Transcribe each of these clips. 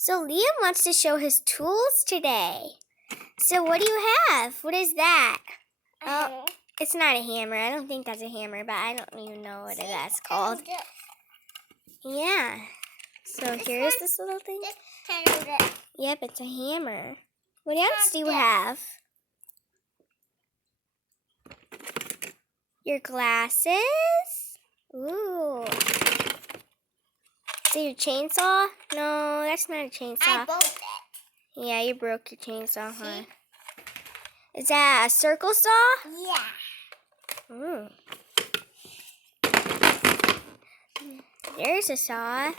So Liam wants to show his tools today. So what do you have? What is that? Oh, it's not a hammer. I don't think that's a hammer, but I don't even know what that's called. Yeah. So here's this little thing. Yep, it's a hammer. What else do you have? Your glasses. Ooh. Is it your chainsaw? No, that's not a chainsaw. I broke it. Yeah, you broke your chainsaw, huh? Is that a circle saw? Yeah. There's a saw.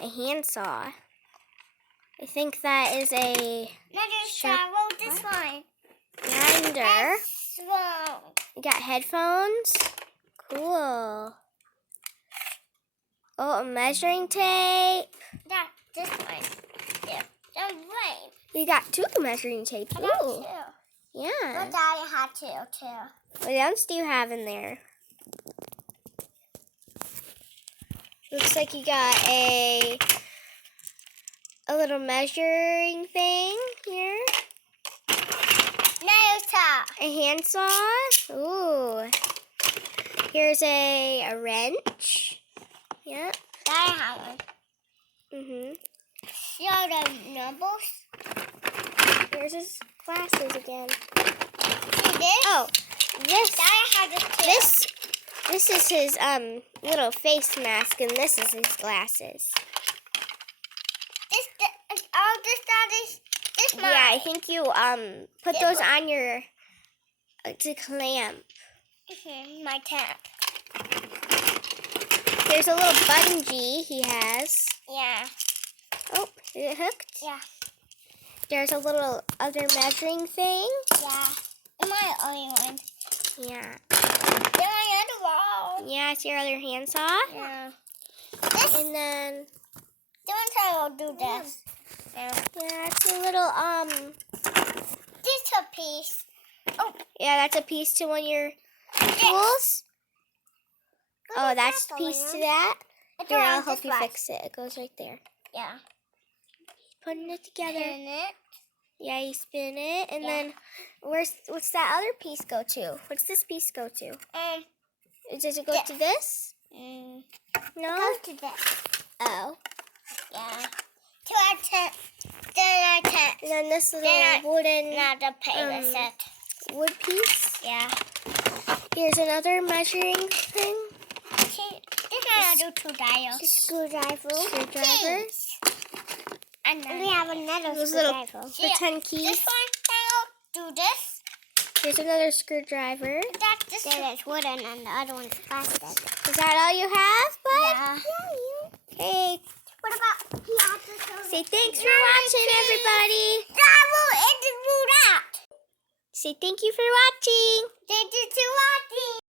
A hand saw. I think that is a Another saw. Roll this one. grinder. Wrong. You got headphones. Cool. Oh, a measuring tape. That's this one. Yeah. That's right. You got two measuring tapes. I got Ooh. two. Yeah. But Daddy had two too. What else do you have in there? Looks like you got a little measuring thing here. Nail saw. A hand saw. Ooh. Here's a wrench. Yep. Daddy had one. Show the numbers. Here's his glasses again. See this? Oh, this. Daddy had this too. This is his little face mask, and this is his glasses. This mine. Yeah, I think you put This those one. on your to clamp. My tap. There's a little bungee he has. Yeah. Oh, is it hooked? Yeah. There's a little other measuring thing. Yeah. My only one. Yeah. Then my other wall. Yeah, it's your other hand saw. Yeah. This. And then One time I'll do this. Yeah. yeah, it's a little This a piece. Oh. yeah, that's a piece to one of your tools. Oh, that's a piece to that. Here, I'll help you fix it. It goes right there. Yeah. Putting it together. Spin it. Yeah, you spin it, and Yeah. then what's that other piece go to? What's this piece go to? Does it go to this? No. No. Goes to this. Oh. Yeah. To our tent. Then our tent. And then this little Then wooden Now the paper set. wood piece. Yeah. Here's another measuring thing. This one I'll do two dials. Screwdriver. Keys. And then we have another Those little screwdriver. pretend keys. This one I'll do this. Here's another screwdriver. That's this. Then it's wooden and the other one's plastic. Is that all you have, bud? Yeah. Hey, What about say thanks for watching, everybody. Travel and do that. Say thank you for watching. Thank you to watching.